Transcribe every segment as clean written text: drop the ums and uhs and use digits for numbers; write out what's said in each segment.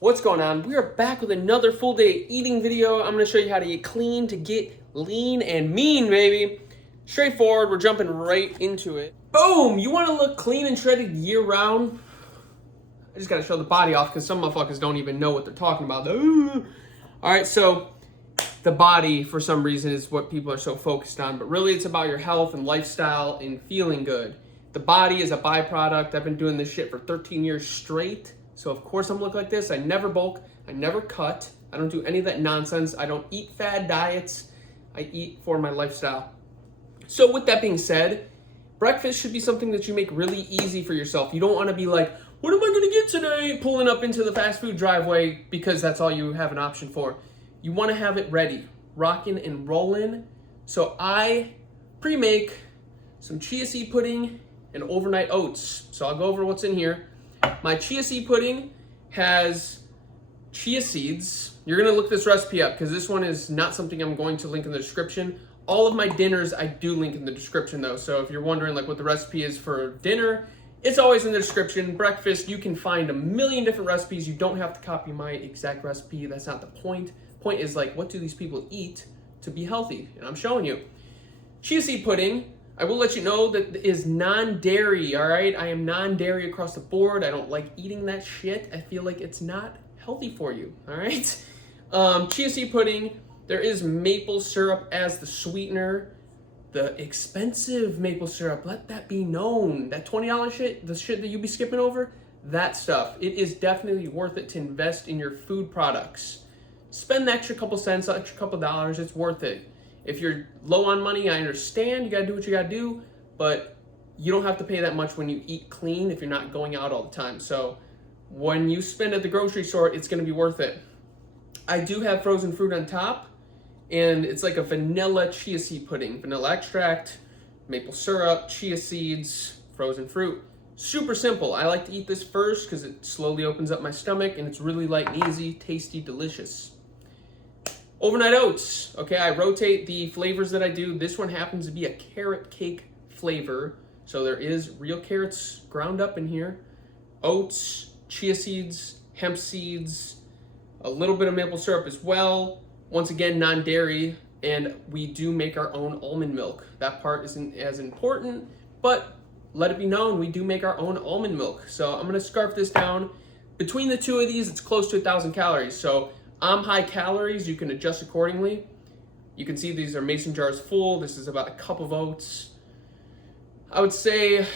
What's going on? We are back with another full day eating video. I'm going to show you how to get clean to get lean and mean, baby. Straightforward, we're jumping right into it. Boom! You want to look clean and shredded year round? I just got to show the body off because some motherfuckers don't even know what they're talking about. Alright, so the body, for some reason, is what people are so focused on, but really it's about your health and lifestyle and feeling good. The body is a byproduct. I've been doing this shit for 13 years straight. So of course I'm looking like this. I never bulk, I never cut, I don't do any of that nonsense. I don't eat fad diets, I eat for my lifestyle. So with that being said, breakfast should be something that you make really easy for yourself. You don't want to be like, what am I gonna get today? Pulling up into the fast food driveway because that's all you have an option for. You want to have it ready, rocking and rolling. So I pre-make some chia seed pudding and overnight oats. So I'll go over what's in here. My chia seed pudding has chia seeds. You're gonna look this recipe up because this one is not something I'm going to link in the description. All of my dinners I do link in the description though. So if you're wondering like what the recipe is for dinner, it's always in the description. Breakfast, you can find a million different recipes. You don't have to copy my exact recipe. That's not the point. Point is like, what do these people eat to be healthy? And I'm showing you. Chia seed pudding, I will let you know that is non-dairy, all right? I am non-dairy across the board. I don't like eating that shit. I feel like it's not healthy for you, all right? Chia seed pudding, there is maple syrup as the sweetener. The expensive maple syrup, let that be known. That $20 shit, the shit that you be skipping over, that stuff. It is definitely worth it to invest in your food products. Spend the extra couple cents, extra couple dollars, it's worth it. If you're low on money, I understand, you gotta do what you gotta do, but you don't have to pay that much when you eat clean if you're not going out all the time. So when you spend at the grocery store, it's gonna be worth it. I do have frozen fruit on top, and it's like a vanilla chia seed pudding. Vanilla extract, maple syrup, chia seeds, frozen fruit. Super simple. I like to eat this first because it slowly opens up my stomach and it's really light and easy, tasty, delicious. Overnight oats. Okay, I rotate the flavors that I do. This one happens to be a carrot cake flavor. So there is real carrots ground up in here. Oats, chia seeds, hemp seeds, a little bit of maple syrup as well. Once again, non-dairy, and we do make our own almond milk. That part isn't as important, but let it be known, we do make our own almond milk. So I'm gonna scarf this down. Between the two of these, it's close to 1,000 calories. So I'm high calories, you can adjust accordingly. You can see these are mason jars full. This is about a cup of oats. I would say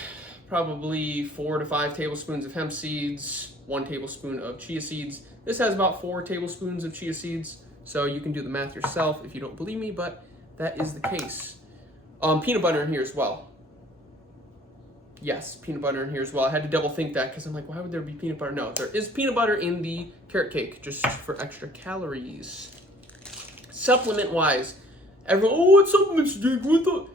probably 4 to 5 tablespoons of hemp seeds, 1 tablespoon of chia seeds. This has about 4 tablespoons of chia seeds, so you can do the math yourself if you don't believe me, but that is the case. Peanut butter in here as well. Yes, peanut butter in here as well. I had to double think that because I'm like, why would there be peanut butter? No, there is peanut butter in the carrot cake just for extra calories. Supplement wise, everyone, oh, what supplements do you take? What the?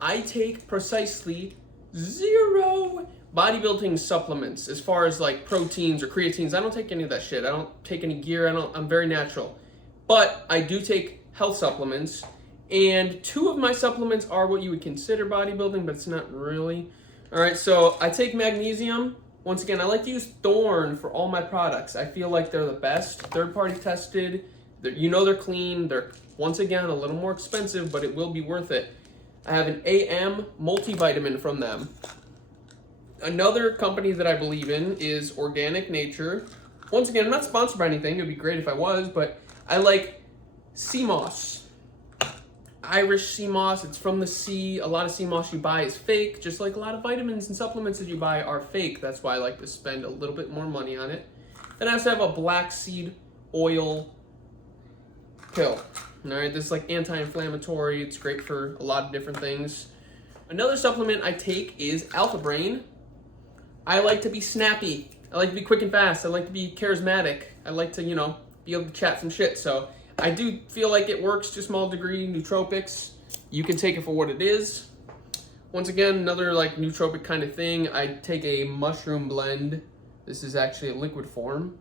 I take precisely 0 bodybuilding supplements as far as like proteins or creatines. I don't take any of that shit. I don't take any gear. I'm very natural. But I do take health supplements, and 2 of my supplements are what you would consider bodybuilding, but it's not really. All right, so I take magnesium. Once again, I like to use Thorne for all my products. I feel like they're the best, third-party tested. You know they're clean. They're, once again, a little more expensive, but it will be worth it. I have an AM multivitamin from them. Another company that I believe in is Organic Nature. Once again, I'm not sponsored by anything. It would be great if I was, but I like sea moss. Irish sea moss, it's from the sea. A lot of sea moss you buy is fake, just like a lot of vitamins and supplements that you buy are fake. That's why I like to spend a little bit more money on it. Then I also have a black seed oil pill. All right, this is like anti-inflammatory. It's great for a lot of different things. Another supplement I take is Alpha Brain. I like to be snappy. I like to be quick and fast. I like to be charismatic. I like to, be able to chat some shit. So I do feel like it works to a small degree. Nootropics, you can take it for what it is. Once again, another like nootropic kind of thing. I take a mushroom blend. This is actually a liquid form.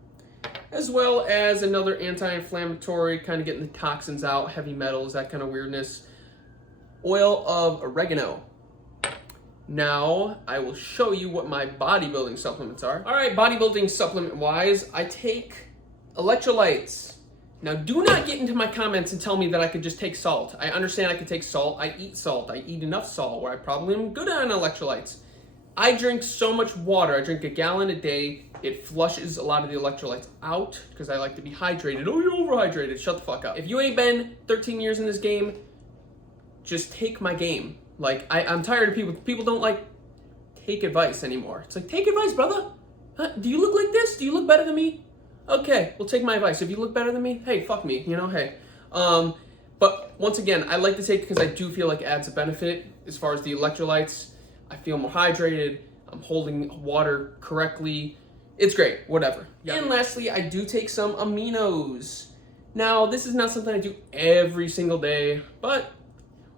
As well as another anti-inflammatory, kind of getting the toxins out, heavy metals, that kind of weirdness. Oil of oregano. Now, I will show you what my bodybuilding supplements are. All right, bodybuilding supplement-wise, I take Electrolytes. Now, do not get into my comments and tell me that I could just take salt. I understand I could take salt. I eat salt. I eat enough salt where I probably am good on electrolytes. I drink so much water. I drink a gallon a day. It flushes a lot of the electrolytes out because I like to be hydrated. Oh, you're overhydrated. Shut the fuck up. If you ain't been 13 years in this game, just take my game. Like, I'm tired of people. People don't like take advice anymore. It's like, take advice, brother. Huh? Do you look like this? Do you look better than me? Okay, well, take my advice. If you look better than me, hey, fuck me, you know, hey. But once again, I like to take it because I do feel like it adds a benefit as far as the electrolytes. I feel more hydrated. I'm holding water correctly. It's great, whatever. Yeah. And lastly, I do take some aminos. Now, this is not something I do every single day, but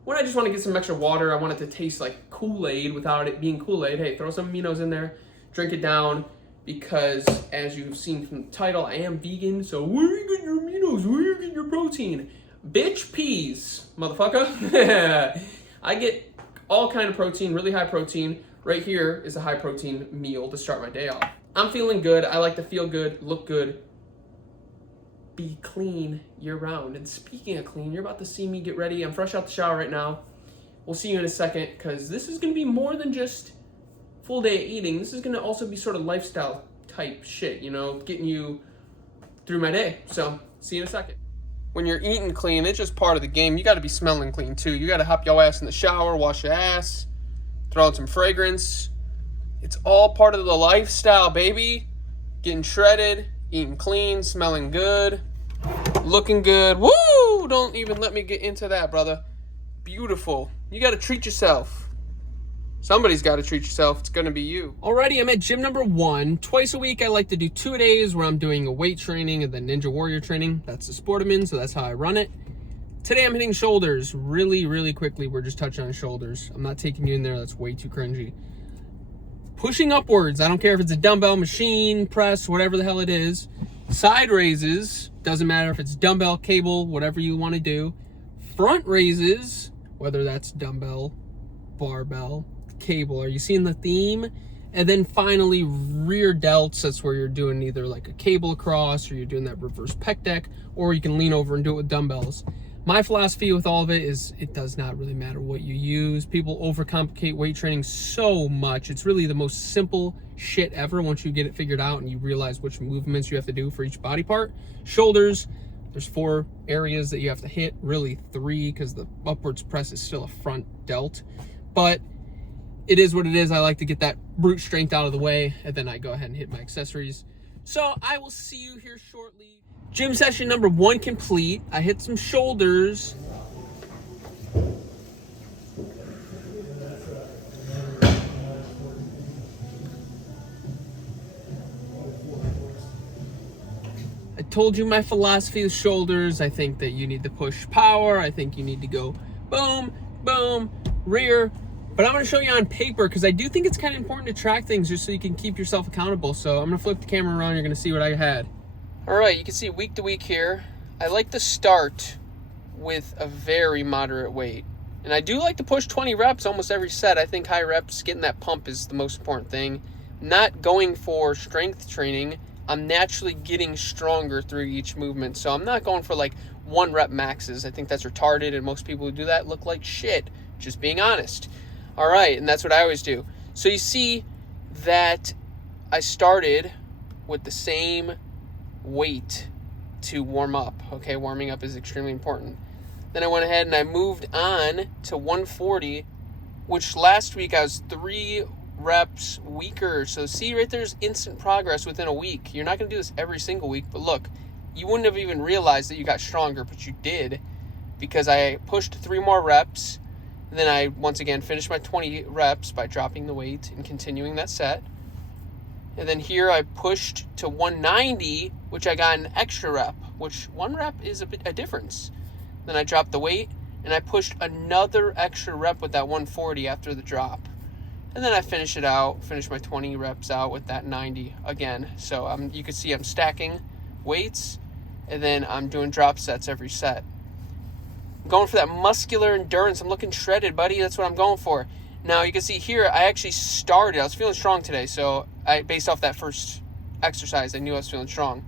when I just want to get some extra water, I want it to taste like Kool-Aid without it being Kool-Aid. Hey, throw some aminos in there, drink it down. Because, as you've seen from the title, I am vegan, so where are you getting your aminos? Where are you getting your protein? Bitch peas, motherfucker. I get all kind of protein, really high protein. Right here is a high protein meal to start my day off. I'm feeling good. I like to feel good, look good, be clean year round. And speaking of clean, you're about to see me get ready. I'm fresh out the shower right now. We'll see you in a second, because this is going to be more than just full day of eating. This is going to also be sort of lifestyle type shit, you know, getting you through my day. So, see you in a second. When you're eating clean, it's just part of the game. You got to be smelling clean too. You got to hop your ass in the shower, wash your ass, throw out some fragrance. It's all part of the lifestyle, baby. Getting shredded, eating clean, smelling good, looking good. Woo! Don't even let me get into that, brother. Beautiful. You got to treat yourself. Somebody's got to treat yourself. It's going to be you. Alrighty, I'm at gym number 1. Twice a week, I like to do 2 days where I'm doing a weight training and then Ninja Warrior training. That's the sport I'm in, so that's how I run it. Today, I'm hitting shoulders really, really quickly. We're just touching on shoulders. I'm not taking you in there. That's way too cringy. Pushing upwards. I don't care if it's a dumbbell, machine, press, whatever the hell it is. Side raises. Doesn't matter if it's dumbbell, cable, whatever you want to do. Front raises, whether that's dumbbell, barbell, cable. Are you seeing the theme? And then finally rear delts. That's where you're doing either like a cable across, or you're doing that reverse pec deck, or you can lean over and do it with dumbbells. My philosophy with all of it is it does not really matter what you use. People overcomplicate weight training so much. It's really the most simple shit ever once you get it figured out and you realize which movements you have to do for each body part. Shoulders, there's 4 areas that you have to hit, really 3, because the upwards press is still a front delt. But it is what it is. I like to get that brute strength out of the way, and then I go ahead and hit my accessories. So I will see you here shortly. Gym session number 1 complete. I hit some shoulders. I told you my philosophy with shoulders. I think that you need to push power. I think you need to go boom, boom, rear. But I'm going to show you on paper because I do think it's kind of important to track things just so you can keep yourself accountable. So I'm going to flip the camera around. You're going to see what I had. All right, you can see week to week here. I like to start with a very moderate weight. And I do like to push 20 reps almost every set. I think high reps, getting that pump is the most important thing. Not going for strength training. I'm naturally getting stronger through each movement. So I'm not going for like 1 rep maxes. I think that's retarded, and most people who do that look like shit, just being honest. All right, and that's what I always do. So you see that I started with the same weight to warm up. Okay, warming up is extremely important. Then I went ahead and I moved on to 140, which last week I was 3 reps weaker. So see right there's instant progress within a week. You're not going to do this every single week, but look, you wouldn't have even realized that you got stronger, but you did, because I pushed 3 more reps. And then I, once again, finished my 20 reps by dropping the weight and continuing that set. And then here I pushed to 190, which I got an extra rep, which 1 rep is a difference. Then I dropped the weight, and I pushed another extra rep with that 140 after the drop. And then I finished my 20 reps out with that 90 again. So you can see I'm stacking weights, and then I'm doing drop sets every set. Going for that muscular endurance. I'm looking shredded, buddy. That's what I'm going for. Now, you can see here, I actually started. I was feeling strong today, so based off that first exercise, I knew I was feeling strong.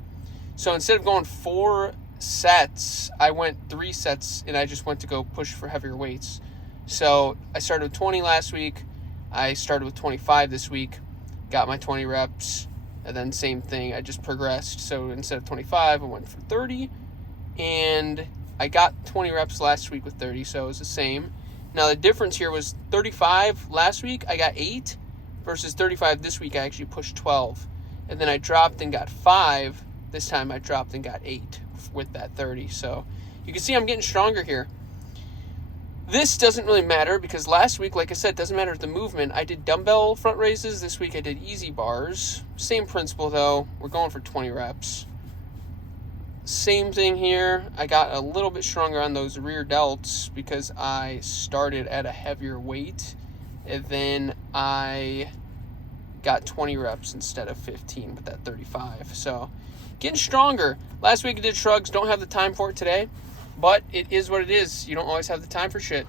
So instead of going 4 sets, I went 3 sets, and I just went to go push for heavier weights. So I started with 20 last week. I started with 25 this week, got my 20 reps, and then same thing, I just progressed. So instead of 25, I went for 30, and I got 20 reps last week with 30, so it was the same. Now the difference here was 35 last week, I got 8, versus 35 this week, I actually pushed 12. And then I dropped and got 5. This time I dropped and got 8 with that 30. So you can see I'm getting stronger here. This doesn't really matter because last week, like I said, it doesn't matter the movement. I did dumbbell front raises. This week I did easy bars. Same principle though. We're going for 20 reps. Same thing here. I got a little bit stronger on those rear delts because I started at a heavier weight. And then I got 20 reps instead of 15 with that 35. So getting stronger. Last week I did shrugs. Don't have the time for it today. But it is what it is. You don't always have the time for shit.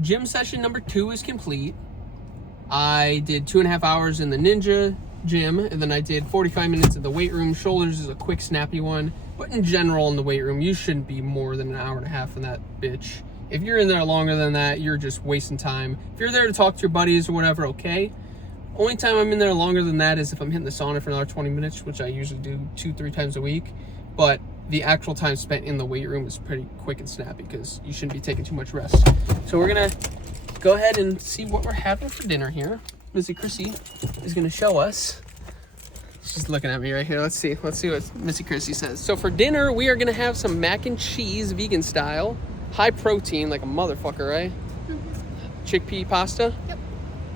Gym session number 2 is complete. I did 2.5 hours in the Ninja gym, and then I did 45 minutes in the weight room. Shoulders is a quick, snappy one, but in general in the weight room, you shouldn't be more than an hour and a half in that bitch. If you're in there longer than that, you're just wasting time. If you're there to talk to your buddies or whatever, okay. Only time I'm in there longer than that is if I'm hitting the sauna for another 20 minutes, which I usually do 2-3 times a week. But the actual time spent in the weight room is pretty quick and snappy because you shouldn't be taking too much rest. So we're gonna go ahead and see what we're having for dinner here. Missy Chrissy is gonna show us. She's looking at me right here. Let's see what Missy Chrissy says. So for dinner, we are gonna have some mac and cheese, vegan style, high protein, like a motherfucker, right? Mm-hmm. Chickpea pasta. Yep.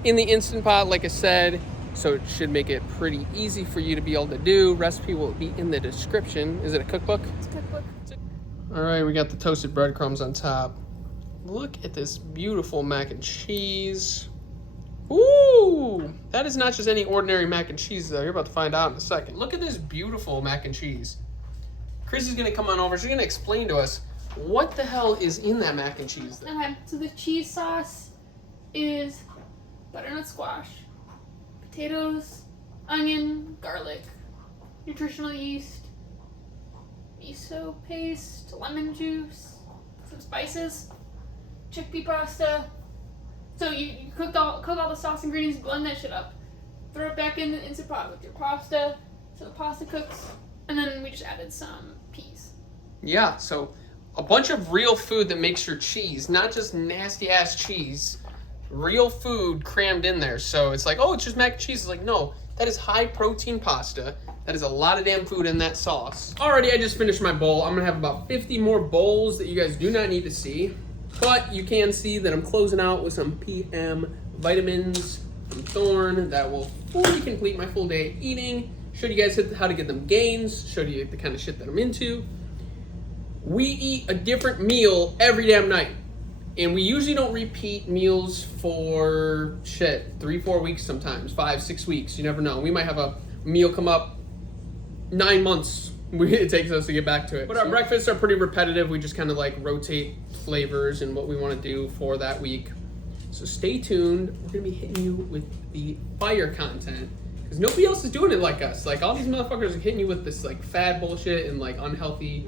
In the Instant Pot, like I said, so it should make it pretty easy for you to be able to do. Recipe will be in the description. Is it a cookbook? It's a cookbook. All right, we got the toasted breadcrumbs on top. Look at this beautiful mac and cheese. Ooh, that is not just any ordinary mac and cheese though. You're about to find out in a second. Look at this beautiful mac and cheese. Chrissy's gonna come on over. She's gonna explain to us what the hell is in that mac and cheese though. Okay, so the cheese sauce is butternut squash, potatoes, onion, garlic, nutritional yeast, miso paste, lemon juice, some spices, chickpea pasta. So you cook all the sauce ingredients, blend that shit up, throw it back in the Instant Pot with your pasta, so the pasta cooks, and then we just added some peas. Yeah, so a bunch of real food that makes your cheese, not just nasty ass cheese. Real food crammed in there. So it's like, oh, it's just mac and cheese. It's like, no, that is high protein pasta. That is a lot of damn food in that sauce. Alrighty, I just finished my bowl. I'm gonna have about 50 more bowls that you guys do not need to see. But you can see that I'm closing out with some PM vitamins from Thorne that will fully complete my full day of eating. Showed you guys how to get them gains. Showed you the kind of shit that I'm into. We eat a different meal every damn night. And we usually don't repeat meals for 3-4 weeks sometimes, 5-6 weeks. You never know. We might have a meal come up 9 months it takes us to get back to it. But our breakfasts are pretty repetitive. We just kind of like rotate flavors and what we want to do for that week. So stay tuned. We're gonna be hitting you with the fire content because nobody else is doing it like us. Like all these motherfuckers are hitting you with this like fad bullshit and like unhealthy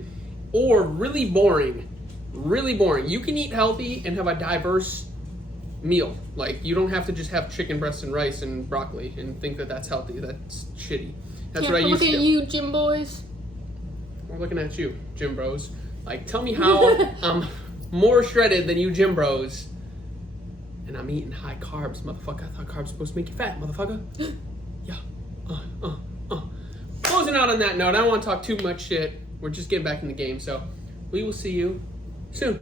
or really boring. Really boring. You can eat healthy and have a diverse meal. Like you don't have to just have chicken breast and rice and broccoli and think that that's healthy. That's shitty. That's what I used to do. Look at you, gym boys. We're looking at you, gym bros. Like tell me how I'm more shredded than you gym bros. And I'm eating high carbs, motherfucker. I thought carbs were supposed to make you fat, motherfucker. Yeah. Closing out on that note, I don't want to talk too much shit. We're just getting back in the game, so we will see you soon.